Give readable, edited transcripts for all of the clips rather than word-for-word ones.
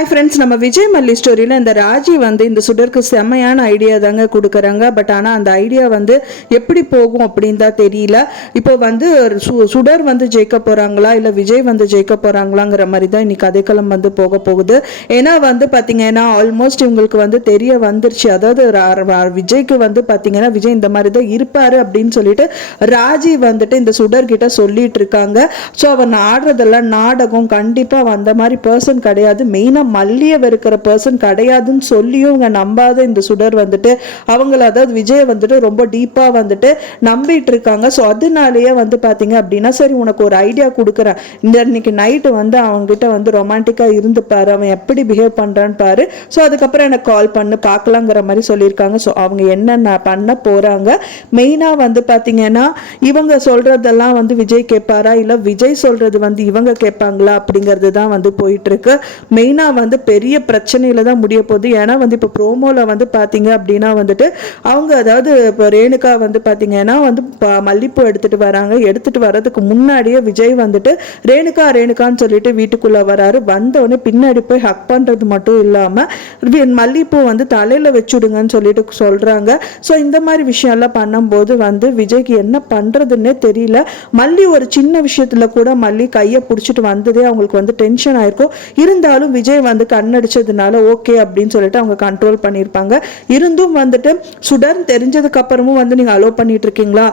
Hi friends, நம்ம விஜய் மல்லி ஸ்டோரியில் இந்த ராஜி வந்து இந்த சுடருக்கு செம்மையான ஐடியா தாங்க கொடுக்குறாங்க. பட் ஆனால் அந்த ஐடியா வந்து எப்படி போகும் அப்படின்னு தான் தெரியல. இப்போ வந்து சுடர் வந்து ஜெயிக்க போகிறாங்களா இல்லை விஜய் வந்து ஜெயிக்க போகிறாங்களாங்கிற மாதிரி தான் இன்னைக்கு கதைக்களம் வந்து போக போகுது. ஏன்னா வந்து பார்த்தீங்கன்னா ஆல்மோஸ்ட் இவங்களுக்கு வந்து தெரிய வந்துருச்சு. அதாவது விஜய்க்கு வந்து பார்த்தீங்கன்னா விஜய் இந்த மாதிரி தான் இருப்பார் அப்படின்னு சொல்லிட்டு ராஜி வந்துட்டு இந்த சுடர்கிட்ட சொல்லிட்டு இருக்காங்க. ஸோ அவன் ஆடுறதெல்லாம் நாடகம், கண்டிப்பாக அந்த மாதிரி பர்சன் கிடையாது, மெயினாக மல்லியை வெறுக்கிற பர்சன் கிடையாதுன்னு சொல்லியும் இவங்க நம்பாத இந்த சுடர் வந்துட்டு அவங்கள, அதாவது விஜய் வந்துட்டு ரொம்ப டீப்பா வந்துட்டு நம்பிட்டு இருக்காங்க. ஸோ அதனாலேயே வந்து பாத்தீங்க அப்படின்னா சரி உனக்கு ஒரு ஐடியா கொடுக்குறேன், இந்த இன்னைக்கு நைட்டு வந்து அவங்ககிட்ட வந்து ரொமான்டிக்கா இருந்து பாரு, அவன் எப்படி பிஹேவ் பண்றான்னு பாரு, ஸோ அதுக்கப்புறம் எனக்கு கால் பண்ணு பார்க்கலாங்கிற மாதிரி சொல்லியிருக்காங்க. ஸோ அவங்க என்னென்ன பண்ண போறாங்க, மெயினா வந்து பாத்தீங்கன்னா இவங்க சொல்றதெல்லாம் வந்து விஜய் கேட்பாரா இல்ல விஜய் சொல்றது வந்து இவங்க கேட்பாங்களா அப்படிங்கிறது தான் வந்து போயிட்டு இருக்கு. மெயினா வந்து பெரிய பிரச்சனையில தான் முடிய போகுது. ஏன்னா வந்து இப்போ ப்ரோமோல வந்து பாத்தீங்க அப்படின்னா வந்துட்டு அவங்க, அதாவது இப்போ ரேணுகா வந்து பாத்தீங்கன்னா வந்து மல்லிப்பூ எடுத்துட்டு வராங்க. எடுத்துட்டு வர்றதுக்கு முன்னாடியே விஜய் வந்துட்டு ரேணுகா ரேணுகான்னு சொல்லிட்டு வீட்டுக்குள்ள வராரு. வந்தவொடனே பின்னாடி போய் ஹக் பண்றது மட்டும் இல்லாம மல்லிப்பூ வந்து தலையில வச்சுடுங்கன்னு சொல்லிட்டு சொல்றாங்க. ஸோ இந்த மாதிரி விஷயம் எல்லாம் பண்ணும்போது வந்து விஜய்க்கு என்ன பண்றதுன்னே தெரியல. மல்லி ஒரு சின்ன விஷயத்துல கூட மல்லி கையை பிடிச்சிட்டு வந்ததே அவங்களுக்கு வந்து டென்ஷன் ஆயிருக்கும். இருந்தாலும் விஜய் வந்து கண்ணடிச்சதுனால ஓகே அப்படின்னு சொல்லிட்டு அவங்க கண்ட்ரோல் பண்ணியிருப்பாங்க. இருந்தும் வந்துட்டு சுடர் தெரிஞ்சதுக்கு அப்புறமும் வந்து நீங்க அலோவ் பண்ணிட்டு இருக்கீங்களா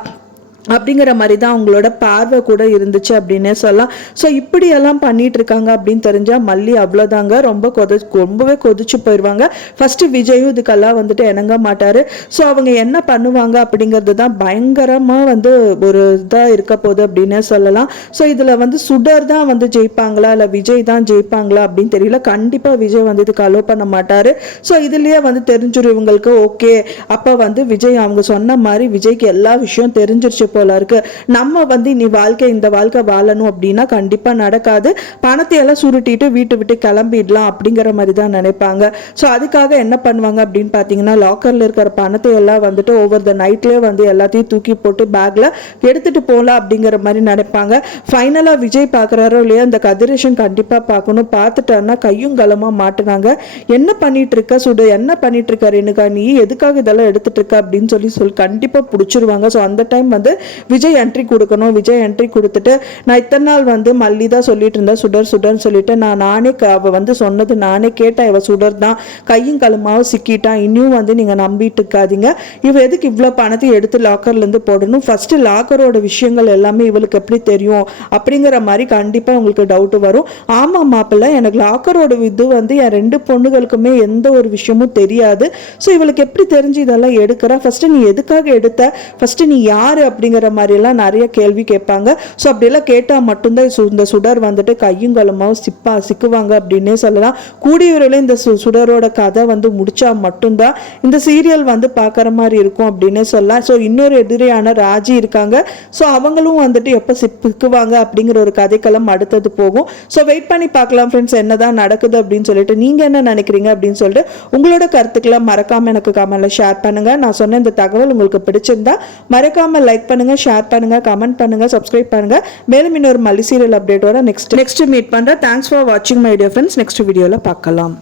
அப்படிங்கிற மாதிரி தான் அவங்களோட பார்வை கூட இருந்துச்சு அப்படின்னே சொல்லலாம். ஸோ இப்படியெல்லாம் பண்ணிட்டு இருக்காங்க அப்படின்னு தெரிஞ்சா மல்லி அவ்வளோதாங்க, ரொம்பவே கொதிச்சு போயிடுவாங்க. ஃபர்ஸ்ட் விஜயும் இதுக்கெல்லாம் வந்துட்டு இணங்க மாட்டாரு. ஸோ அவங்க என்ன பண்ணுவாங்க அப்படிங்கிறது தான் பயங்கரமா வந்து ஒரு இதாக இருக்க போகுது அப்படின்னே சொல்லலாம். ஸோ இதில் வந்து சுடர் தான் வந்து ஜெயிப்பாங்களா இல்லை விஜய் தான் ஜெயிப்பாங்களா அப்படின்னு தெரியல. கண்டிப்பாக விஜய் வந்து இதுக்கு அலோவ் பண்ண மாட்டாரு. ஸோ இதுலயே வந்து தெரிஞ்சிடும் இவங்களுக்கு. ஓகே, அப்போ வந்து விஜய் அவங்க சொன்ன மாதிரி விஜய்க்கு எல்லா விஷயம் தெரிஞ்சிருச்சு போல இருக்கு. நம்ம வந்து நீ இந்த வாழ்க்கை வாழணும் அப்படின்னா கண்டிப்பா நடக்காது, பணத்தை எல்லாம் சுருட்டிட்டு வீட்டு விட்டு கிளம்பிடலாம் அப்படிங்கிற மாதிரி தான் நினைப்பாங்க. ஸோ அதுக்காக என்ன பண்ணுவாங்க அப்படின்னு பார்த்தீங்கன்னா லாக்கர்ல இருக்கிற பணத்தை எல்லாம் வந்துட்டு ஓவர் த நைட்லேயே வந்து எல்லாத்தையும் தூக்கி போட்டு பேக்ல எடுத்துட்டு போகலாம் அப்படிங்கிற மாதிரி நினைப்பாங்க. ஃபைனலா விஜய் பார்க்குறாரோ இல்லையா, இந்த கதிரேஷன் கண்டிப்பா பார்க்கணும். பார்த்துட்டான்னா கையும் களமா மாட்டுனாங்க. என்ன பண்ணிட்டு இருக்க சுடு, என்ன பண்ணிட்டு இருக்க ரேணுகா, நீ எதுக்காக இதெல்லாம் எடுத்துட்டு இருக்க அப்படின்னு சொல்லி கண்டிப்பா பிடிச்சிருவாங்க. ஸோ அந்த டைம் வந்து விஜய் என்ட்ரி கொடுக்கணும். விஜய் என்ட்ரி கொடுத்துட்டு நான் இத்தனை நாள் வந்து மல்லி தான் சொல்லிட்டு இருந்தா சுடர் சுடர்னு சொல்லிட்டு நானே அவ வந்து சொன்னது நானே கேட்டேன், இவ சுடர் தான், கையும் களமாவும் சிக்கிட்டான், இன்னும் வந்து நீங்க நம்பிட்டு இருக்காதீங்க, இவ எதுக்கு இவ்வளவு பணத்தை எடுத்து லாக்கர்ல இருந்து போடணும், ஃபர்ஸ்ட் லாக்கரோட விஷயங்கள் எல்லாமே இவளுக்கு எப்படி தெரியும் அப்படிங்கிற மாதிரி கண்டிப்பா உங்களுக்கு டவுட் வரும். ஆமா மாப்பிள்ள, எனக்கு லாக்கரோட இது வந்து என் ரெண்டு பொண்ணுகளுக்குமே எந்த ஒரு விஷயமும் தெரியாது. ஸோ இவளுக்கு எப்படி தெரிஞ்சு இதெல்லாம் எடுக்கிறா, ஃபர்ஸ்ட் நீ எதுக்காக எடுத்த, ஃபர்ஸ்ட் நீ யாரு அப்படிங்கிற மாதிரி எல்லாம் நிறைய கேள்வி கேட்பாங்க. ஸோ அப்படியெல்லாம் கேட்டால் மட்டும்தான் இந்த சுடர் வந்துட்டு கையும் களமாவும் சிக்குவாங்க அப்படின்னே சொல்லலாம். கூடிய விரைவில் இந்த சுடரோட கதை வந்து முடிச்சா மட்டும்தான் இந்த சீரியல் வந்து பார்க்குற மாதிரி இருக்கும் அப்படின்னே சொல்லலாம். ஸோ இன்னொரு எதிரியான ராஜி இருக்காங்க. ஸோ அவங்களும் வந்துட்டு எப்போ சிக்குவாங்க அப்படிங்கிற ஒரு கதைக்களம் அடுத்தது போகும். ஸோ வெயிட் பண்ணி பார்க்கலாம் ஃப்ரெண்ட்ஸ், என்னதான் நடக்குது அப்படின்னு சொல்லிட்டு. நீங்க என்ன நினைக்கிறீங்க அப்படின்னு சொல்லிட்டு உங்களோட கருத்துக்களை மறக்காம எனக்கு கமெண்ட்ல ஷேர் பண்ணுங்க. நான் சொன்ன இந்த தகவல் உங்களுக்கு பிடிச்சிருந்தா மறக்காம லைக் பண்ணுங்க, ஷேர் பண்ணுங்க, கமெண்ட் பண்ணுங்க, சப்ஸ்கிரைப் பண்ணுங்க. மேலும் இன்னொரு மல்லி சீரியல் அப்டேட்டோட நெக்ஸ்ட் மீட் பண்றேன். தேங்க்ஸ் ஃபார் வாட்சிங் மை டியர் ஃப்ரெண்ட்ஸ். நெக்ஸ்ட் வீடியோல பார்க்கலாம்.